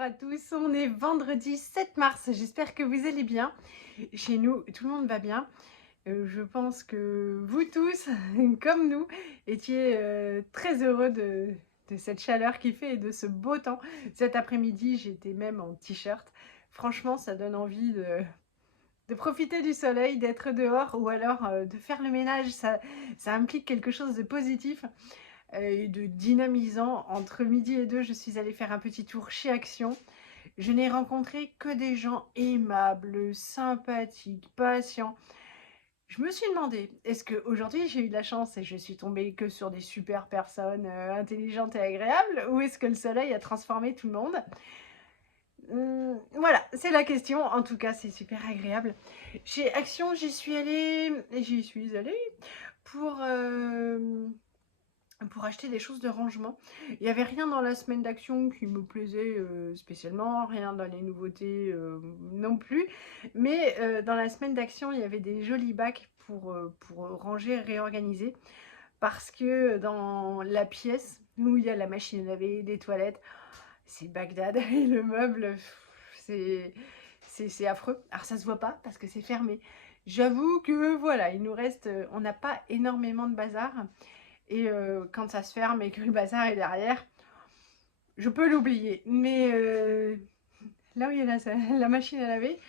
bonjour à tous, on est vendredi 7 mars, j'espère que vous allez bien. Chez nous, tout le monde va bien. Je pense que vous tous, comme nous, étiez très heureux de cette chaleur qui fait et de ce beau temps. Cet après-midi, j'étais même en t-shirt. Franchement, ça donne envie de profiter du soleil, d'être dehors ou alors de faire le ménage. Ça implique quelque chose de positif et de dynamisant. Entre midi et 2, je suis allée faire un petit tour chez Action. Je n'ai rencontré que des gens aimables, sympathiques, patients. Je me suis demandé, est-ce qu'aujourd'hui j'ai eu de la chance et je suis tombée que sur des super personnes intelligentes et agréables, ou est-ce que le soleil a transformé tout le monde? Voilà, c'est la question. En tout cas, c'est super agréable. Chez Action, j'y suis allée pour acheter des choses de rangement. Il n'y avait rien dans la semaine d'action qui me plaisait spécialement, rien dans les nouveautés non plus. Mais dans la semaine d'action, il y avait des jolis bacs pour ranger, réorganiser. Parce que dans la pièce où il y a la machine à laver, les toilettes, c'est Bagdad et le meuble, c'est affreux. Alors ça se voit pas parce que c'est fermé. J'avoue que voilà, il nous reste, on n'a pas énormément de bazar. Et quand ça se ferme et que le bazar est derrière, je peux l'oublier. Mais là où il y a la machine à laver,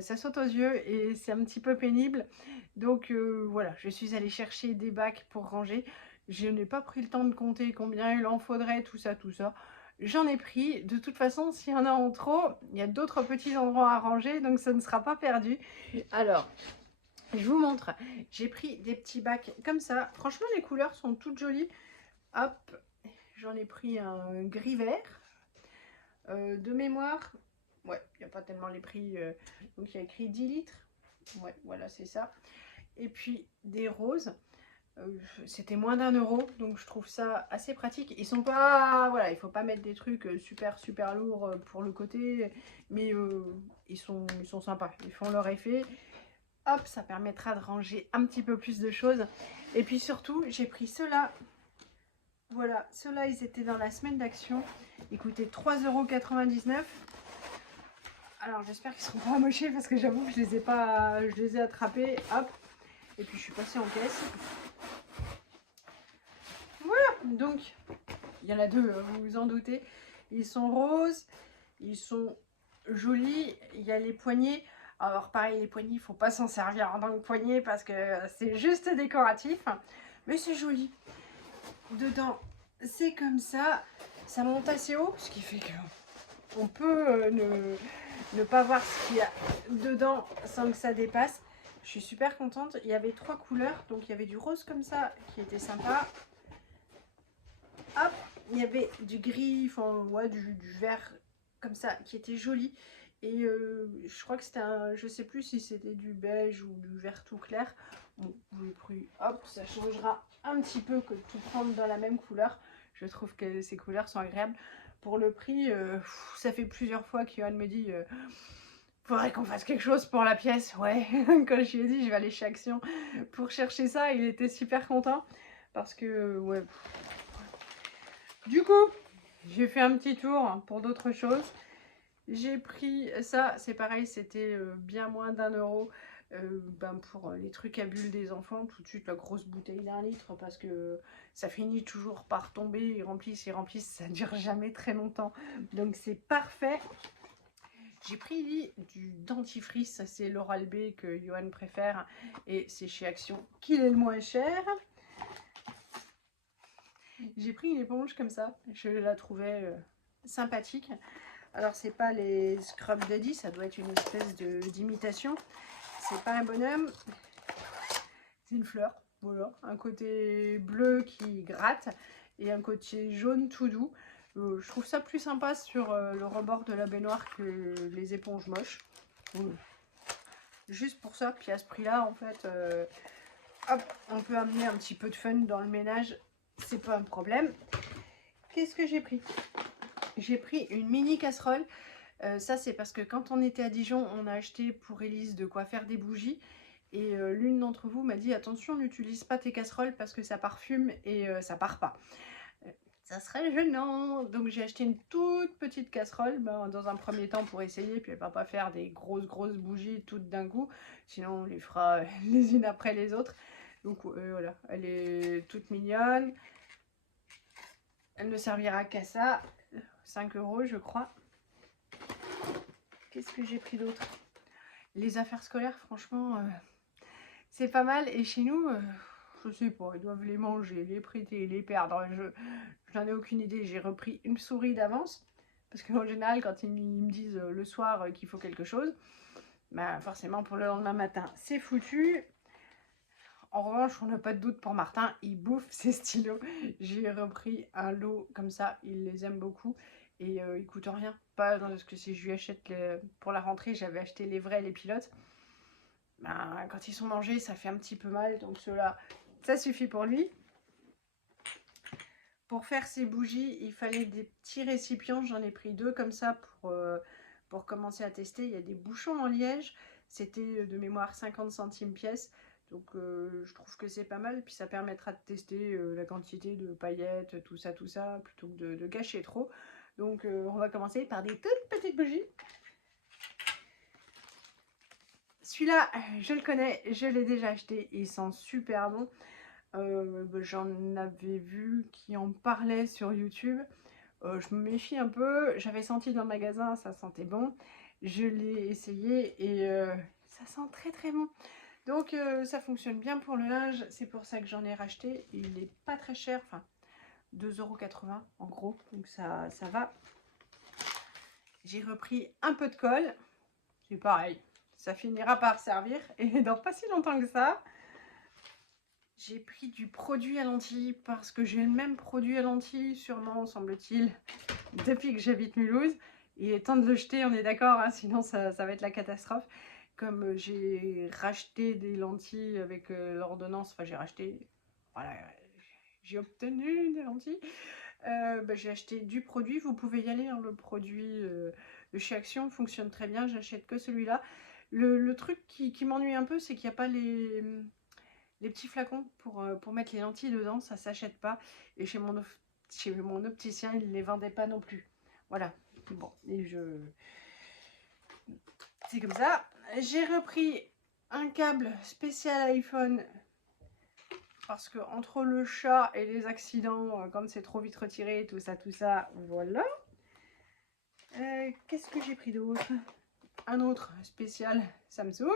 ça saute aux yeux et c'est un petit peu pénible. Donc voilà, je suis allée chercher des bacs pour ranger. Je n'ai pas pris le temps de compter combien il en faudrait, tout ça, tout ça. J'en ai pris. De toute façon, s'il y en a en trop, il y a d'autres petits endroits à ranger, donc ça ne sera pas perdu. Alors, je vous montre. J'ai pris des petits bacs comme ça. Franchement, les couleurs sont toutes jolies. Hop, j'en ai pris un gris vert. De mémoire, ouais, il n'y a pas tellement les prix. Donc il y a écrit 10 litres. Ouais, voilà, c'est ça. Et puis des roses. C'était moins d'1 euro, donc je trouve ça assez pratique. Ils sont pas, voilà, il faut pas mettre des trucs super lourds pour le côté, mais ils sont sympas. Ils font leur effet. Hop, ça permettra de ranger un petit peu plus de choses. Et puis surtout, j'ai pris ceux-là. Voilà, ceux-là, ils étaient dans la semaine d'action. Ils coûtaient 3,99 €. Alors, j'espère qu'ils ne seront pas amochés parce que j'avoue que je les ai attrapés. Hop. Et puis, je suis passée en caisse. Voilà, donc, il y en a deux, vous vous en doutez. Ils sont roses, ils sont jolis. Il y a les poignets. Alors, pareil, les poignets, il ne faut pas s'en servir en tant que poignets parce que c'est juste décoratif. Mais c'est joli. Dedans, c'est comme ça. Ça monte assez haut, ce qui fait qu'on peut ne pas voir ce qu'il y a dedans sans que ça dépasse. Je suis super contente. Il y avait 3 couleurs. Donc, il y avait du rose comme ça qui était sympa. Hop, il y avait du gris, enfin, ouais, du vert comme ça qui était joli. Et je crois que c'était un, je sais plus si c'était du beige ou du vert tout clair. Bon, je l'ai pris, hop, ça changera un petit peu que de tout prendre dans la même couleur. Je trouve que ces couleurs sont agréables. Pour le prix, ça fait plusieurs fois qu'Yoann me dit faudrait qu'on fasse quelque chose pour la pièce. Ouais, quand je lui ai dit je vais aller chez Action pour chercher ça, il était super content. Parce que, ouais. Du coup, j'ai fait un petit tour pour d'autres choses. J'ai pris ça, c'est pareil, c'était bien moins d'1 € pour les trucs à bulles des enfants. Tout de suite, la grosse bouteille d'1 litre parce que ça finit toujours par tomber. Ils remplissent, ça dure jamais très longtemps. Donc c'est parfait. J'ai pris du dentifrice, ça c'est l'Oral-B que Yoann préfère et c'est chez Action qu'il est le moins cher. J'ai pris une éponge comme ça, je la trouvais sympathique. Alors c'est pas les Scrub Daddy, ça doit être une espèce d'imitation. C'est pas un bonhomme, c'est une fleur. Voilà, un côté bleu qui gratte et un côté jaune tout doux. Je trouve ça plus sympa sur le rebord de la baignoire que les éponges moches. Juste pour ça, puis à ce prix-là, en fait, hop, on peut amener un petit peu de fun dans le ménage, c'est pas un problème. Qu'est-ce que j'ai pris? J'ai pris une mini casserole. Ça, c'est parce que quand on était à Dijon, on a acheté pour Élise de quoi faire des bougies. Et l'une d'entre vous m'a dit attention, n'utilise pas tes casseroles parce que ça parfume et ça part pas. ça serait gênant. Donc j'ai acheté une toute petite casserole dans un premier temps pour essayer, puis elle va pas faire des grosses bougies toutes d'un coup, sinon on les fera les unes après les autres. Donc voilà, elle est toute mignonne, elle ne servira qu'à ça. 5 € je crois. Qu'est-ce que j'ai pris d'autre? Les affaires scolaires, franchement, c'est pas mal. Et chez nous, je sais pas, ils doivent les manger, les prêter, les perdre. J'en ai aucune idée. J'ai repris une souris d'avance. Parce qu'en général, quand ils me disent le soir qu'il faut quelque chose, bah forcément pour le lendemain matin, c'est foutu. En revanche, on n'a pas de doute pour Martin, il bouffe ses stylos. J'ai repris un lot comme ça, il les aime beaucoup. Et ils coûtent rien. Pas parce que si je lui achète pour la rentrée, j'avais acheté les vrais, les pilotes. Ben, quand ils sont mangés, ça fait un petit peu mal. Donc ceux-là, ça suffit pour lui. Pour faire ces bougies, il fallait des petits récipients. J'en ai pris 2 comme ça pour commencer à tester. Il y a des bouchons en liège. C'était de mémoire 50 centimes pièce. Donc je trouve que c'est pas mal. Puis ça permettra de tester la quantité de paillettes, tout ça, plutôt que de gâcher trop. Donc on va commencer par des toutes petites bougies. Celui-là, je le connais, je l'ai déjà acheté. Il sent super bon. J'en avais vu qui en parlaient sur YouTube. Je me méfie un peu. J'avais senti dans le magasin, ça sentait bon. Je l'ai essayé et ça sent très bon. Donc ça fonctionne bien pour le linge. C'est pour ça que j'en ai racheté. Il n'est pas très cher. Enfin, 2,80 € en gros. Donc ça va. J'ai repris un peu de colle. C'est pareil. Ça finira par servir. Et dans pas si longtemps que ça, j'ai pris du produit à lentilles parce que j'ai le même produit à lentilles, sûrement, semble-t-il, depuis que j'habite Mulhouse. Il est temps de le jeter, on est d'accord, hein, sinon ça va être la catastrophe. Comme j'ai racheté des lentilles avec l'ordonnance, enfin j'ai racheté, voilà, j'ai obtenu des lentilles. J'ai acheté du produit, vous pouvez y aller, hein, le produit de chez Action fonctionne très bien, j'achète que celui-là. Le truc qui m'ennuie un peu, c'est qu'il n'y a pas les petits flacons pour mettre les lentilles dedans, ça s'achète pas. Et chez mon opticien, il ne les vendait pas non plus. Voilà. Bon, et c'est comme ça. J'ai repris un câble spécial iPhone parce que entre le chat et les accidents, quand c'est trop vite retiré, tout ça, voilà. Qu'est-ce que j'ai pris d'autre? Un autre spécial Samsung.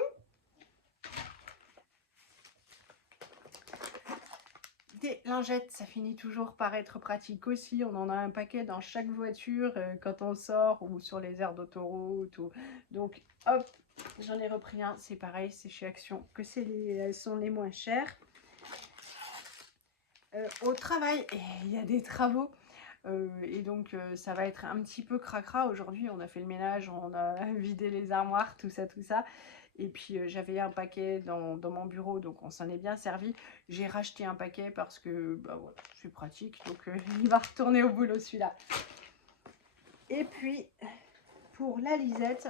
Des lingettes, ça finit toujours par être pratique aussi. On en a un paquet dans chaque voiture quand on sort ou sur les aires d'autoroute. Donc hop, j'en ai repris un. C'est pareil, c'est chez Action que elles sont les moins chères. Au travail, il y a des travaux. Et donc ça va être un petit peu cracra. Aujourd'hui, on a fait le ménage, on a vidé les armoires, tout ça. Et puis j'avais un paquet dans mon bureau, donc on s'en est bien servi. J'ai racheté un paquet parce que bah, voilà, c'est pratique, donc il va retourner au boulot celui-là. Et puis pour la Lisette,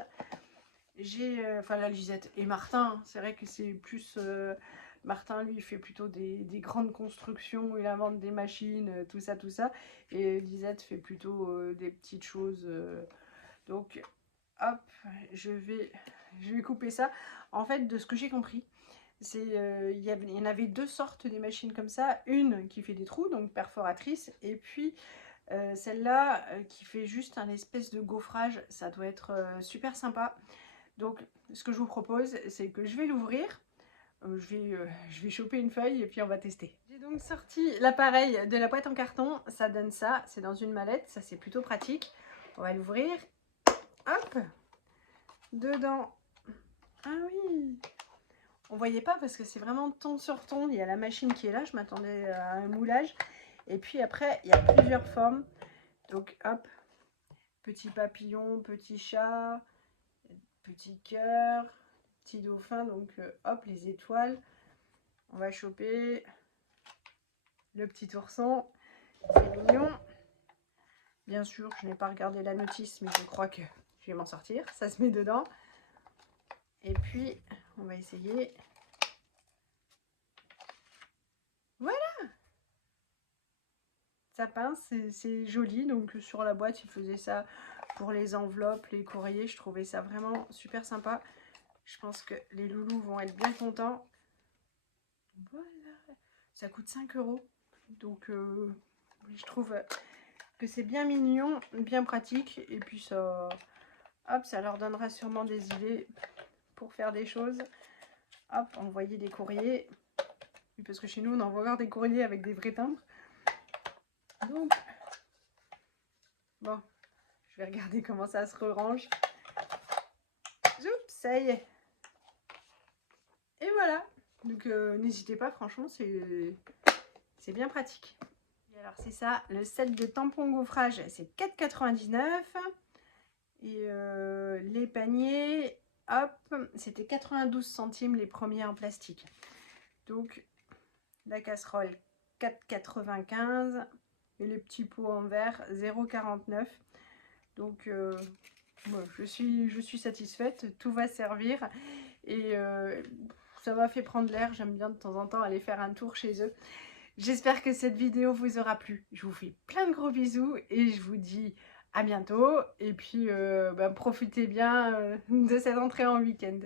enfin la Lisette et Martin, c'est vrai que c'est plus... Martin, lui, il fait plutôt des grandes constructions, il invente des machines, tout ça. Et Lisette fait plutôt des petites choses. Donc, hop, je vais couper ça. En fait, de ce que j'ai compris, c'est il y en avait 2 sortes des machines comme ça. Une qui fait des trous, donc perforatrice, et puis celle-là qui fait juste un espèce de gaufrage. Ça doit être super sympa. Donc, ce que je vous propose, c'est que je vais l'ouvrir. Je vais choper une feuille et puis on va tester. J'ai donc sorti l'appareil de la boîte en carton. Ça donne ça. C'est dans une mallette. Ça, c'est plutôt pratique. On va l'ouvrir. Hop. Dedans. Ah oui. On voyait pas parce que c'est vraiment ton sur ton. Il y a la machine qui est là. Je m'attendais à un moulage. Et puis après, il y a plusieurs formes. Donc hop. Petit papillon, petit chat, petit cœur, petit dauphin. Donc hop, les étoiles. On va choper le petit ourson. C'est mignon. Bien sûr, je n'ai pas regardé la notice, mais je crois que je vais m'en sortir. Ça se met dedans. Et puis, on va essayer. Voilà. sapin, c'est joli. Donc sur la boîte, il faisait ça pour les enveloppes, les courriers. Je trouvais ça vraiment super sympa. Je pense que les loulous vont être bien contents. Voilà, ça coûte 5 €. Donc je trouve que c'est bien mignon, bien pratique. Et puis ça, hop, ça leur donnera sûrement des idées pour faire des choses. Hop, envoyer des courriers. Parce que chez nous, on envoie encore des courriers avec des vrais timbres. Donc, bon, je vais regarder comment ça se range. Oups, ça y est. Et voilà. Donc, n'hésitez pas, franchement, c'est bien pratique. Et alors, c'est ça, le set de tampons gaufrage, c'est 4,99 €. Et les paniers, hop, c'était 92 centimes les premiers en plastique. Donc, la casserole, 4,95 € et les petits pots en verre, 0,49 €. Donc, bon, je suis satisfaite, tout va servir. Et ça m'a fait prendre l'air, j'aime bien de temps en temps aller faire un tour chez eux. J'espère que cette vidéo vous aura plu. Je vous fais plein de gros bisous et je vous dis à bientôt. Et puis, profitez bien de cette entrée en week-end.